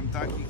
Spotkam takich,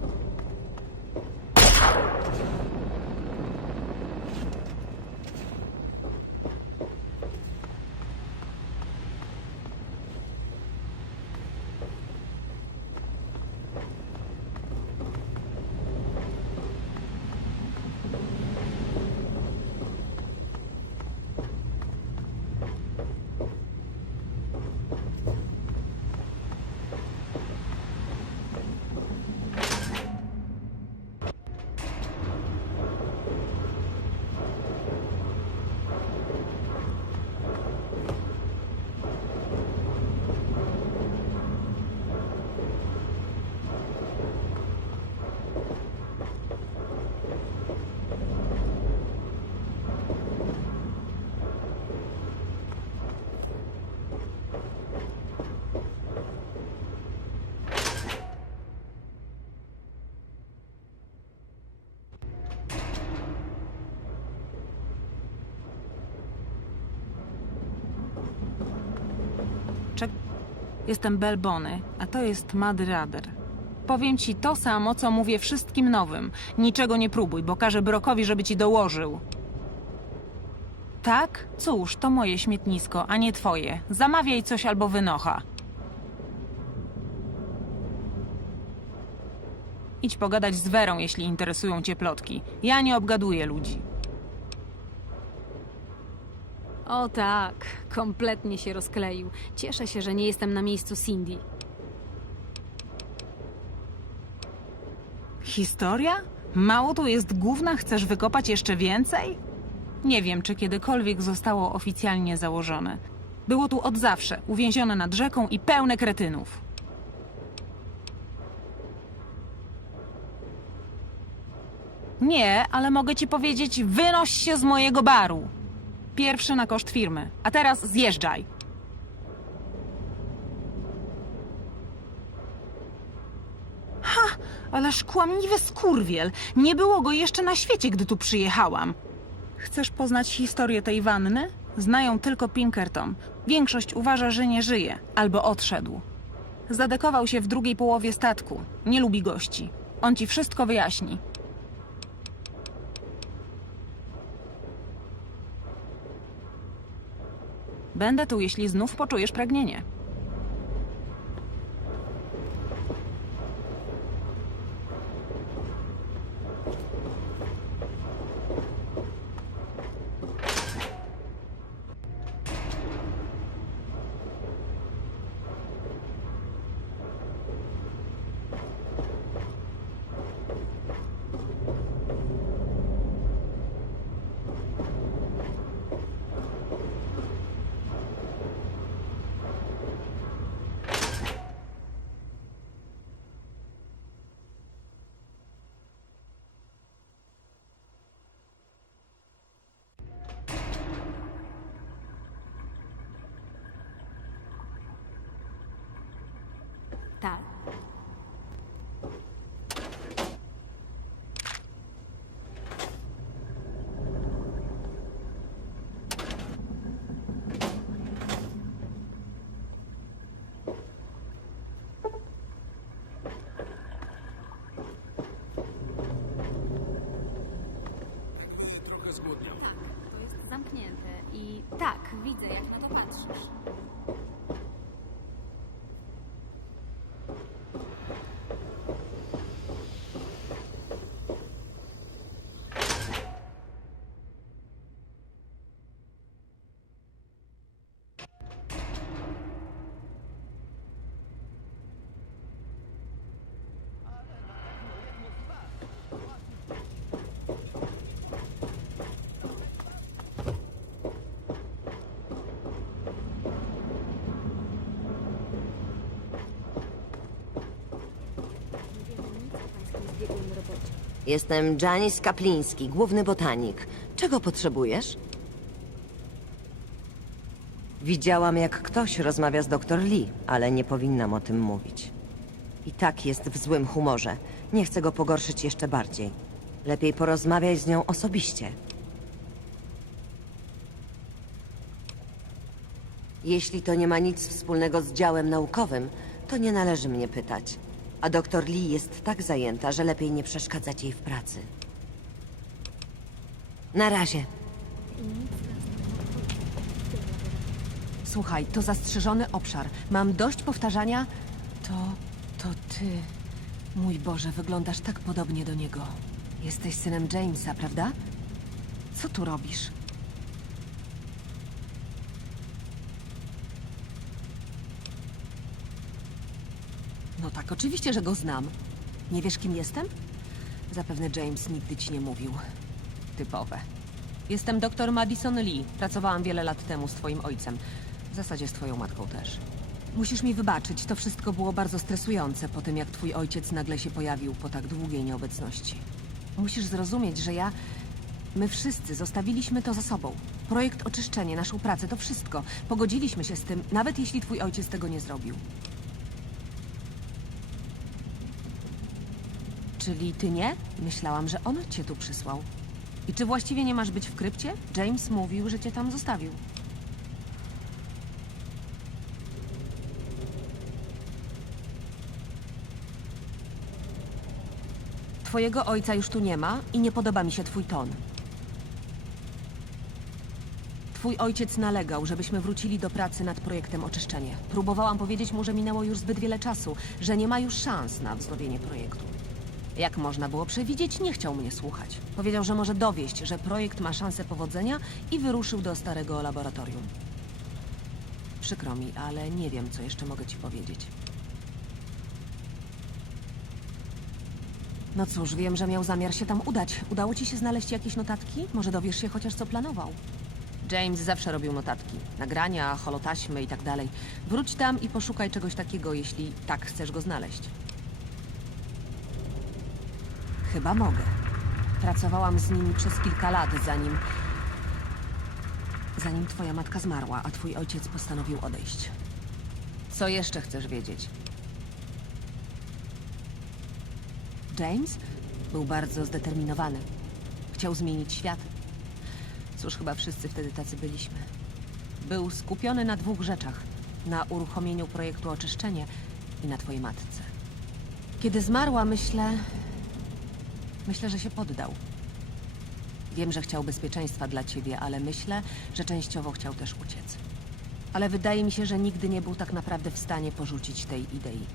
Jestem Belbony, a to jest Mad. Powiem ci to samo, co mówię wszystkim nowym. Niczego nie próbuj, bo każę Brokowi, żeby ci dołożył. Tak? Cóż, to moje śmietnisko, a nie twoje. Zamawiaj coś albo wynocha. Idź pogadać z Werą, jeśli interesują cię plotki. Ja nie obgaduję ludzi. O tak, kompletnie się rozkleił. Cieszę się, że nie jestem na miejscu Cindy. Historia? Mało tu jest gówna, chcesz wykopać jeszcze więcej? Nie wiem, czy kiedykolwiek zostało oficjalnie założone. Było tu od zawsze, uwięzione nad rzeką i pełne kretynów. Nie, ale mogę ci powiedzieć, wynoś się z mojego baru. Pierwszy na koszt firmy, a teraz zjeżdżaj. Ależ kłamliwy skurwiel. Nie było go jeszcze na świecie, gdy tu przyjechałam. Chcesz poznać historię tej wanny? Znają tylko Pinkerton. Większość uważa, że nie żyje albo odszedł. Zadekował się w drugiej połowie statku. Nie lubi gości. On ci wszystko wyjaśni. Będę tu, jeśli znów poczujesz pragnienie. Tak. Trochę zgłodniał. To jest zamknięte i tak, widzę, jak na to patrzysz. Jestem Janis Kapliński, główny botanik. Czego potrzebujesz? Widziałam, jak ktoś rozmawia z dr Lee, ale nie powinnam o tym mówić. I tak jest w złym humorze. Nie chcę go pogorszyć jeszcze bardziej. Lepiej porozmawiaj z nią osobiście. Jeśli to nie ma nic wspólnego z działem naukowym, to nie należy mnie pytać. A doktor Lee jest tak zajęta, że lepiej nie przeszkadzać jej w pracy. Na razie. Słuchaj, to zastrzeżony obszar. Mam dość powtarzania. To. to ty. Mój Boże, wyglądasz tak podobnie do niego. Jesteś synem Jamesa, prawda? Co tu robisz? Tak, oczywiście, że go znam. Nie wiesz, kim jestem? Zapewne James nigdy ci nie mówił. Typowe. Jestem dr Madison Lee. Pracowałam wiele lat temu z twoim ojcem. W zasadzie z twoją matką też. Musisz mi wybaczyć, to wszystko było bardzo stresujące po tym, jak twój ojciec nagle się pojawił po tak długiej nieobecności. Musisz zrozumieć, że ja... My wszyscy zostawiliśmy to za sobą. Projekt oczyszczenie, naszą pracę, to wszystko. Pogodziliśmy się z tym, nawet jeśli twój ojciec tego nie zrobił. Czyli ty nie? Myślałam, że on cię tu przysłał. I czy właściwie nie masz być w krypcie? James mówił, że cię tam zostawił. Twojego ojca już tu nie ma i nie podoba mi się twój ton. Twój ojciec nalegał, żebyśmy wrócili do pracy nad projektem oczyszczenie. Próbowałam powiedzieć mu, że minęło już zbyt wiele czasu, że nie ma już szans na wznowienie projektu. Jak można było przewidzieć, nie chciał mnie słuchać. Powiedział, że może dowieść, że projekt ma szansę powodzenia i wyruszył do starego laboratorium. Przykro mi, ale nie wiem, co jeszcze mogę ci powiedzieć. No cóż, wiem, że miał zamiar się tam udać. Udało ci się znaleźć jakieś notatki? Może dowiesz się chociaż, co planował? James zawsze robił notatki. Nagrania, holotaśmy i tak dalej. Wróć tam i poszukaj czegoś takiego, jeśli tak chcesz go znaleźć. Chyba mogę. Pracowałam z nimi przez kilka lat, zanim. zanim twoja matka zmarła, a twój ojciec postanowił odejść. Co jeszcze chcesz wiedzieć? James był bardzo zdeterminowany. Chciał zmienić świat. Cóż, chyba wszyscy wtedy tacy byliśmy. Był skupiony na dwóch rzeczach: na uruchomieniu projektu oczyszczenie i na twojej matce. Kiedy zmarła, myślę, Myślę, że się poddał. Wiem, że chciał bezpieczeństwa dla ciebie, ale myślę, że częściowo chciał też uciec. Ale wydaje mi się, że nigdy nie był tak naprawdę w stanie porzucić tej idei.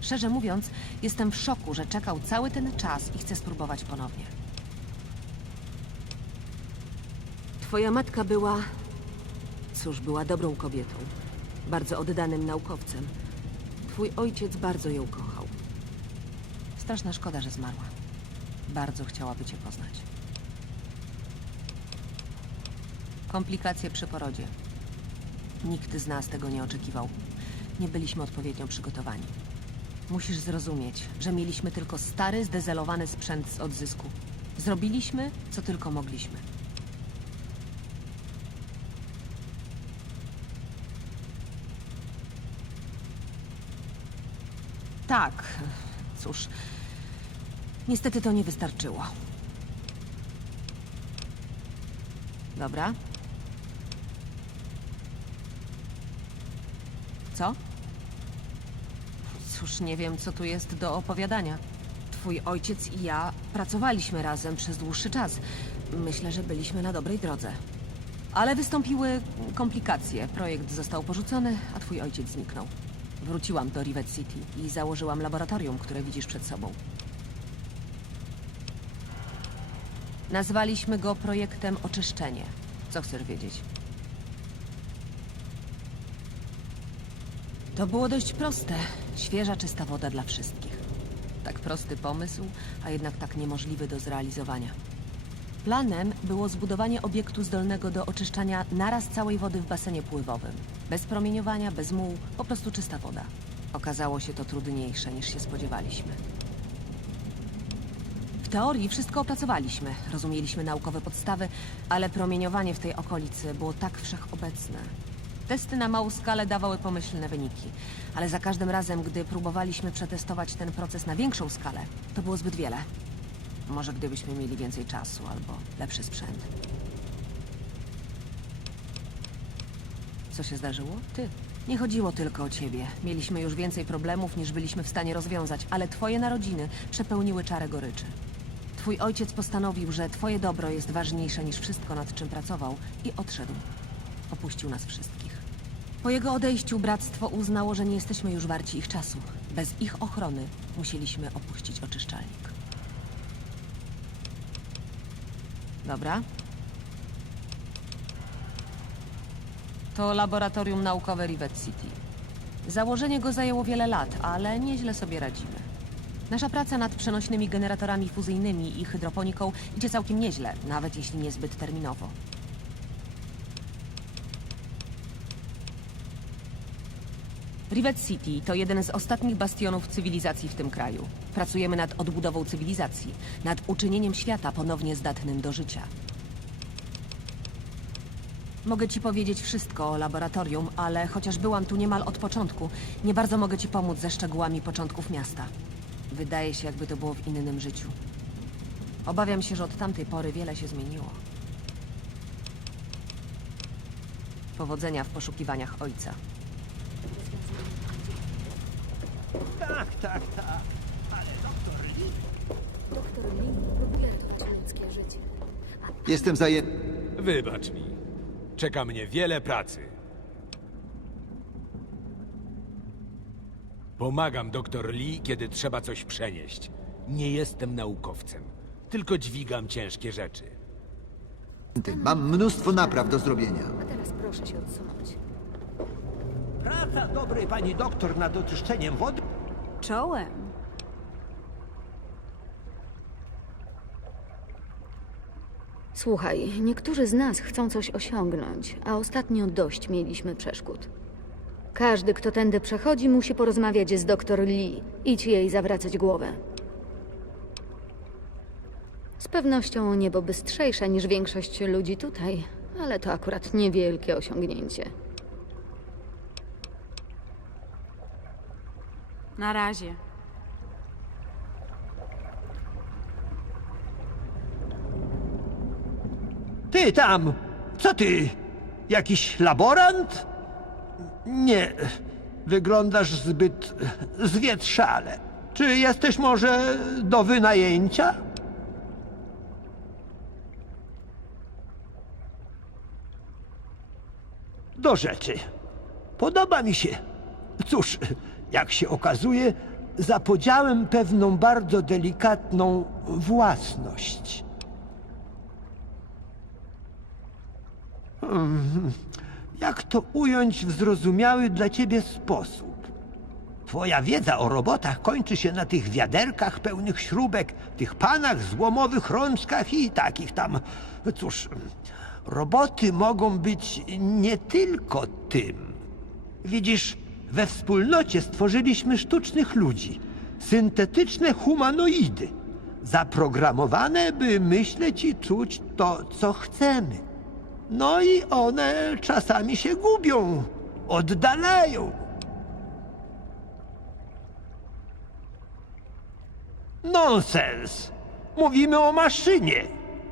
Szczerze mówiąc, jestem w szoku, że czekał cały ten czas i chce spróbować ponownie. Twoja matka była. Cóż, była dobrą kobietą. Bardzo oddanym naukowcem. Twój ojciec bardzo ją kochał. Straszna szkoda, że zmarła. Bardzo chciałaby cię poznać. Komplikacje przy porodzie. Nikt z nas tego nie oczekiwał. Nie byliśmy odpowiednio przygotowani. Musisz zrozumieć, że mieliśmy tylko stary, zdezelowany sprzęt z odzysku. Zrobiliśmy, co tylko mogliśmy. Tak, cóż, Niestety to nie wystarczyło. Dobra. Co? Cóż, nie wiem, co tu jest do opowiadania. Twój ojciec i ja pracowaliśmy razem przez dłuższy czas. Myślę, że byliśmy na dobrej drodze. Ale wystąpiły komplikacje. Projekt został porzucony, a twój ojciec zniknął. Wróciłam do Rivet City i założyłam laboratorium, które widzisz przed sobą. Nazwaliśmy go projektem Oczyszczenie. Co chcesz wiedzieć? To było dość proste. Świeża, czysta woda dla wszystkich. Tak prosty pomysł, a jednak tak niemożliwy do zrealizowania. Planem było zbudowanie obiektu zdolnego do oczyszczania naraz całej wody w basenie pływowym. Bez promieniowania, bez mułu, po prostu czysta woda. Okazało się to trudniejsze niż się spodziewaliśmy. Teorii wszystko opracowaliśmy, rozumieliśmy naukowe podstawy, ale promieniowanie w tej okolicy było tak wszechobecne. Testy na małą skalę dawały pomyślne wyniki, ale za każdym razem, gdy próbowaliśmy przetestować ten proces na większą skalę, to było zbyt wiele. Może gdybyśmy mieli więcej czasu albo lepszy sprzęt. Co się zdarzyło? Ty. Nie chodziło tylko o ciebie. Mieliśmy już więcej problemów niż byliśmy w stanie rozwiązać, ale twoje narodziny przepełniły czarę goryczy. Twój ojciec postanowił, że twoje dobro jest ważniejsze niż wszystko, nad czym pracował i odszedł. Opuścił nas wszystkich. Po jego odejściu bractwo uznało, że nie jesteśmy już warci ich czasu. Bez ich ochrony musieliśmy opuścić oczyszczalnik. Dobra, To laboratorium naukowe Rivet City. Założenie go zajęło wiele lat, ale nieźle sobie radzimy. Nasza praca nad przenośnymi generatorami fuzyjnymi i hydroponiką idzie całkiem nieźle, nawet jeśli niezbyt terminowo. Rivet City to jeden z ostatnich bastionów cywilizacji w tym kraju. Pracujemy nad odbudową cywilizacji, nad uczynieniem świata ponownie zdatnym do życia. Mogę ci powiedzieć wszystko o laboratorium, ale chociaż byłam tu niemal od początku, nie bardzo mogę ci pomóc ze szczegółami początków miasta. Wydaje się, jakby to było w innym życiu. Obawiam się, że od tamtej pory wiele się zmieniło. Powodzenia w poszukiwaniach ojca. Doktor Lee próbuje ratować ludzkie życie. Jestem zajęty. Wybacz mi. Czeka mnie wiele pracy. Pomagam doktor Lee, kiedy trzeba coś przenieść. Nie jestem naukowcem, tylko dźwigam ciężkie rzeczy. Mam mnóstwo napraw do zrobienia. A teraz proszę się odsunąć. Praca dobrej pani doktor nad oczyszczeniem wody Czołem. Słuchaj, niektórzy z nas chcą coś osiągnąć, a ostatnio dość mieliśmy przeszkód. Każdy, kto tędy przechodzi, musi porozmawiać z doktor Lee. Idź jej zawracać głowę. Z pewnością niebo bystrzejsze niż większość ludzi tutaj, ale to akurat niewielkie osiągnięcie. Na razie. Ty tam! Co ty? Jakiś laborant? Nie. Wyglądasz zbyt zwietrzale. Czy jesteś może do wynajęcia? Do rzeczy. Podoba mi się. Cóż, jak się okazuje, zapodziałem pewną bardzo delikatną własność. Jak to ująć w zrozumiały dla ciebie sposób? Twoja wiedza o robotach kończy się na tych wiaderkach pełnych śrubek, tych panach, złomowych rączkach i takich tam. Cóż, roboty mogą być nie tylko tym. Widzisz, we wspólnocie stworzyliśmy sztucznych ludzi, syntetyczne humanoidy, zaprogramowane, by myśleć i czuć to, co chcemy. No i one czasami się gubią, oddalają. Nonsens! Mówimy o maszynie.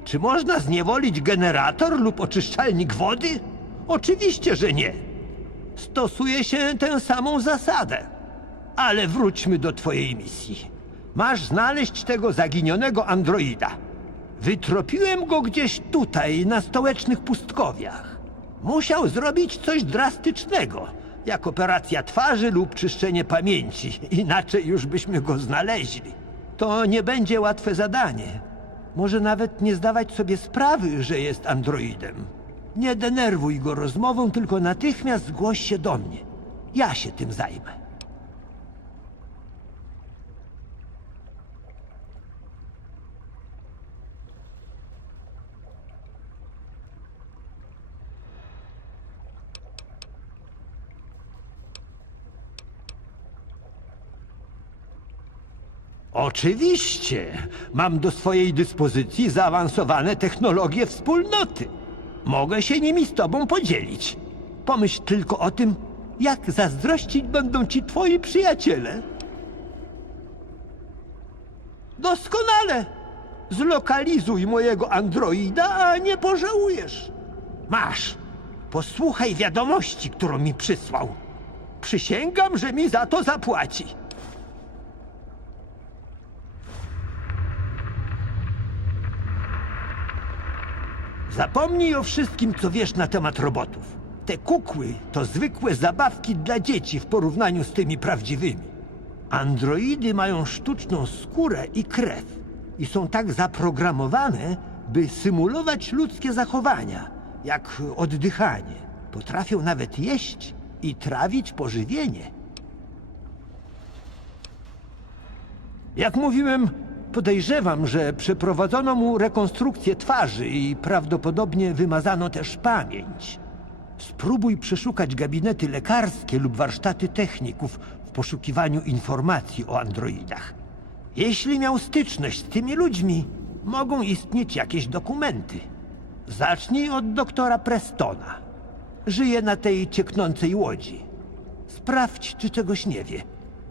Czy można zniewolić generator lub oczyszczalnik wody? Oczywiście, że nie. Stosuje się tę samą zasadę. Ale wróćmy do twojej misji. Masz znaleźć tego zaginionego androida. Wytropiłem go gdzieś tutaj, na stołecznych pustkowiach. Musiał zrobić coś drastycznego, jak operacja twarzy lub czyszczenie pamięci, inaczej już byśmy go znaleźli. To nie będzie łatwe zadanie. Może nawet nie zdawać sobie sprawy, że jest androidem. Nie denerwuj go rozmową, tylko natychmiast zgłoś się do mnie. Ja się tym zajmę. Oczywiście. Mam do swojej dyspozycji zaawansowane technologie wspólnoty. Mogę się nimi z tobą podzielić. Pomyśl tylko o tym, jak zazdrościć będą ci twoi przyjaciele. Doskonale. Zlokalizuj mojego androida, a nie pożałujesz. Masz. Posłuchaj wiadomości, którą mi przysłał. Przysięgam, że mi za to zapłaci. Zapomnij o wszystkim, co wiesz na temat robotów. Te kukły to zwykłe zabawki dla dzieci w porównaniu z tymi prawdziwymi. Androidy mają sztuczną skórę i krew i są tak zaprogramowane, by symulować ludzkie zachowania, jak oddychanie. Potrafią nawet jeść i trawić pożywienie. Jak mówiłem, podejrzewam, że przeprowadzono mu rekonstrukcję twarzy i prawdopodobnie wymazano też pamięć. Spróbuj przeszukać gabinety lekarskie lub warsztaty techników w poszukiwaniu informacji o androidach. Jeśli miał styczność z tymi ludźmi, mogą istnieć jakieś dokumenty. Zacznij od doktora Prestona. Żyje na tej cieknącej łodzi. Sprawdź, czy czegoś nie wie.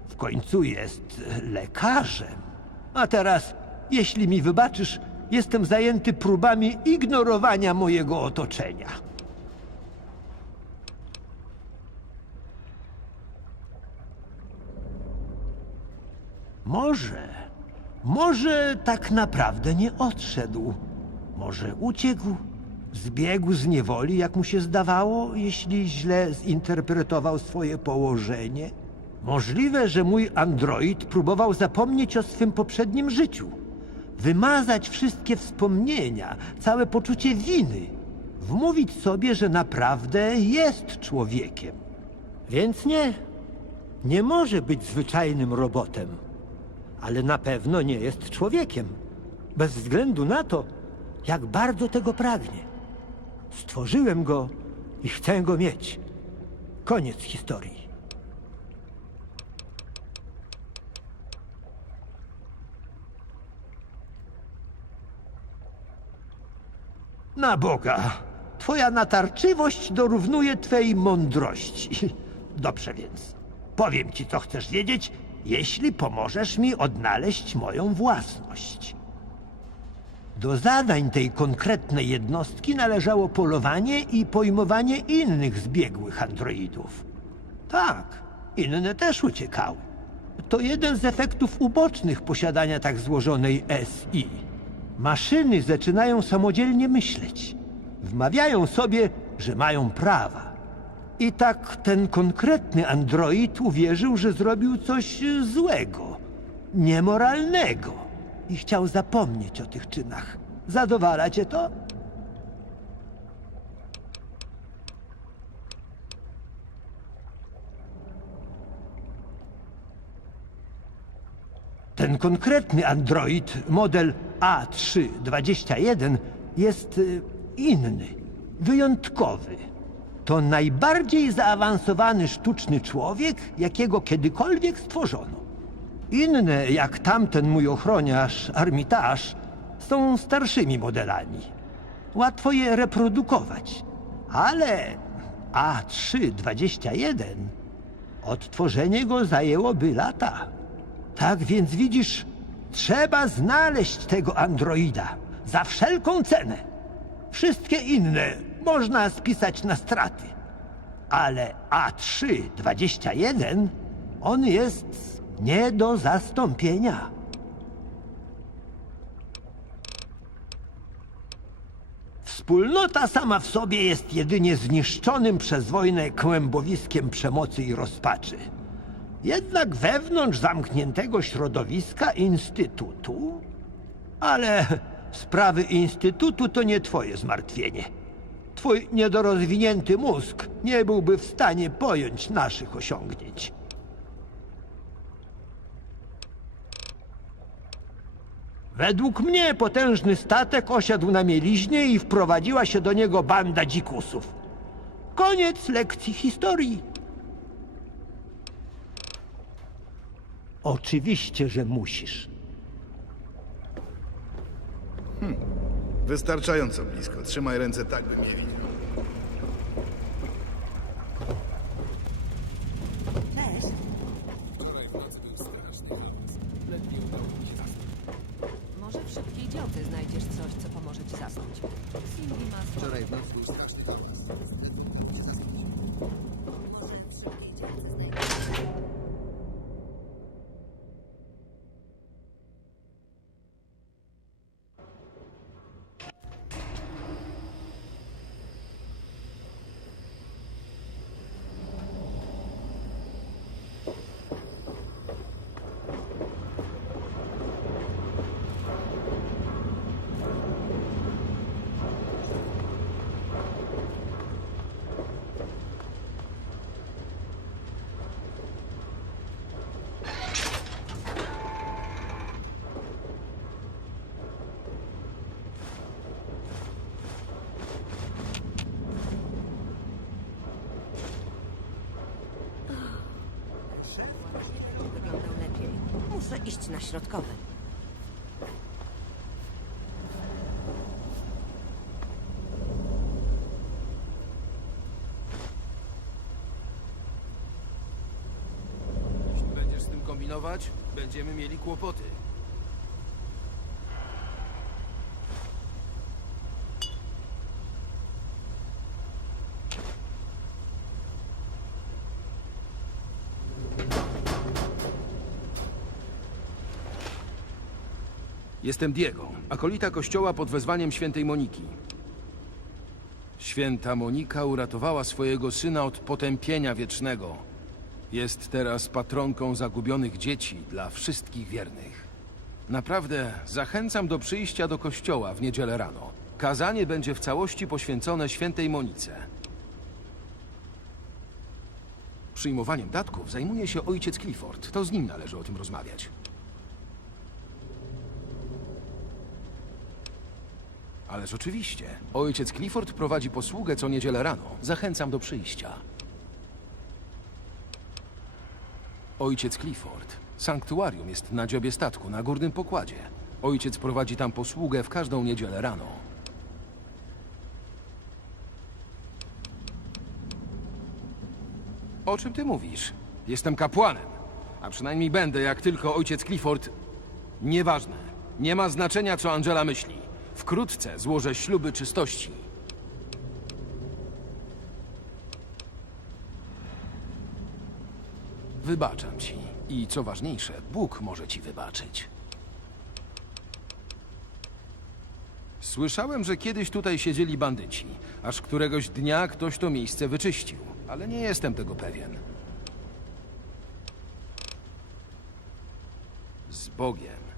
W końcu jest lekarzem. A teraz, jeśli mi wybaczysz, jestem zajęty próbami ignorowania mojego otoczenia. Może, może tak naprawdę nie odszedł. Może uciekł, zbiegł z niewoli, jak mu się zdawało, jeśli źle zinterpretował swoje położenie. Możliwe, że mój android próbował zapomnieć o swym poprzednim życiu. Wymazać wszystkie wspomnienia, całe poczucie winy. Wmówić sobie, że naprawdę jest człowiekiem. Więc nie, nie może być zwyczajnym robotem. Ale na pewno nie jest człowiekiem. Bez względu na to, jak bardzo tego pragnie. Stworzyłem go i chcę go mieć. Koniec historii. Na Boga, twoja natarczywość dorównuje twej mądrości. Dobrze więc, powiem ci, co chcesz wiedzieć, jeśli pomożesz mi odnaleźć moją własność. Do zadań tej konkretnej jednostki należało polowanie i pojmowanie innych zbiegłych androidów. Tak, inne też uciekały. To jeden z efektów ubocznych posiadania tak złożonej SI. Maszyny zaczynają samodzielnie myśleć. Wmawiają sobie, że mają prawa. I tak ten konkretny android uwierzył, że zrobił coś złego, niemoralnego i chciał zapomnieć o tych czynach. Zadowala cię to? Ten konkretny android, model A321, jest y, inny, wyjątkowy. To najbardziej zaawansowany sztuczny człowiek, jakiego kiedykolwiek stworzono. Inne, jak tamten mój ochroniarz, Armitage, są starszymi modelami. Łatwo je reprodukować, ale A321 odtworzenie go zajęłoby lata. Tak więc widzisz, trzeba znaleźć tego androida za wszelką cenę. Wszystkie inne można spisać na straty. Ale A321 on jest nie do zastąpienia. Wspólnota sama w sobie jest jedynie zniszczonym przez wojnę kłębowiskiem przemocy i rozpaczy. Jednak wewnątrz zamkniętego środowiska Instytutu... Ale sprawy Instytutu to nie twoje zmartwienie. Twój niedorozwinięty mózg nie byłby w stanie pojąć naszych osiągnięć. Według mnie potężny statek osiadł na mieliźnie i wprowadziła się do niego banda dzikusów. Koniec lekcji historii. Oczywiście, że musisz. Wystarczająco blisko. Trzymaj ręce tak, bym je widział. Cześć. Może w szybkiej działce znajdziesz coś, co pomoże ci zasnąć. Cindy ma Wczoraj w nocy był straszny tornado. Iść na środkowy. Jeśli będziesz z tym kombinować, będziemy mieli kłopoty. Jestem Diego, akolita kościoła pod wezwaniem świętej Moniki. Święta Monika uratowała swojego syna od potępienia wiecznego. Jest teraz patronką zagubionych dzieci dla wszystkich wiernych. Naprawdę zachęcam do przyjścia do kościoła w niedzielę rano. Kazanie będzie w całości poświęcone świętej Monice. Przyjmowaniem datków zajmuje się ojciec Clifford. To z nim należy o tym rozmawiać. Ależ oczywiście. Ojciec Clifford prowadzi posługę co niedzielę rano. Zachęcam do przyjścia. Ojciec Clifford. Sanktuarium jest na dziobie statku, na górnym pokładzie. Ojciec prowadzi tam posługę w każdą niedzielę rano. O czym ty mówisz? Jestem kapłanem. A przynajmniej będę, jak tylko ojciec Clifford... Nieważne. Nie ma znaczenia, co Angela myśli. Wkrótce złożę śluby czystości. Wybaczam ci. I co ważniejsze, Bóg może ci wybaczyć. Słyszałem, że kiedyś tutaj siedzieli bandyci, aż któregoś dnia ktoś to miejsce wyczyścił, ale nie jestem tego pewien. Z Bogiem.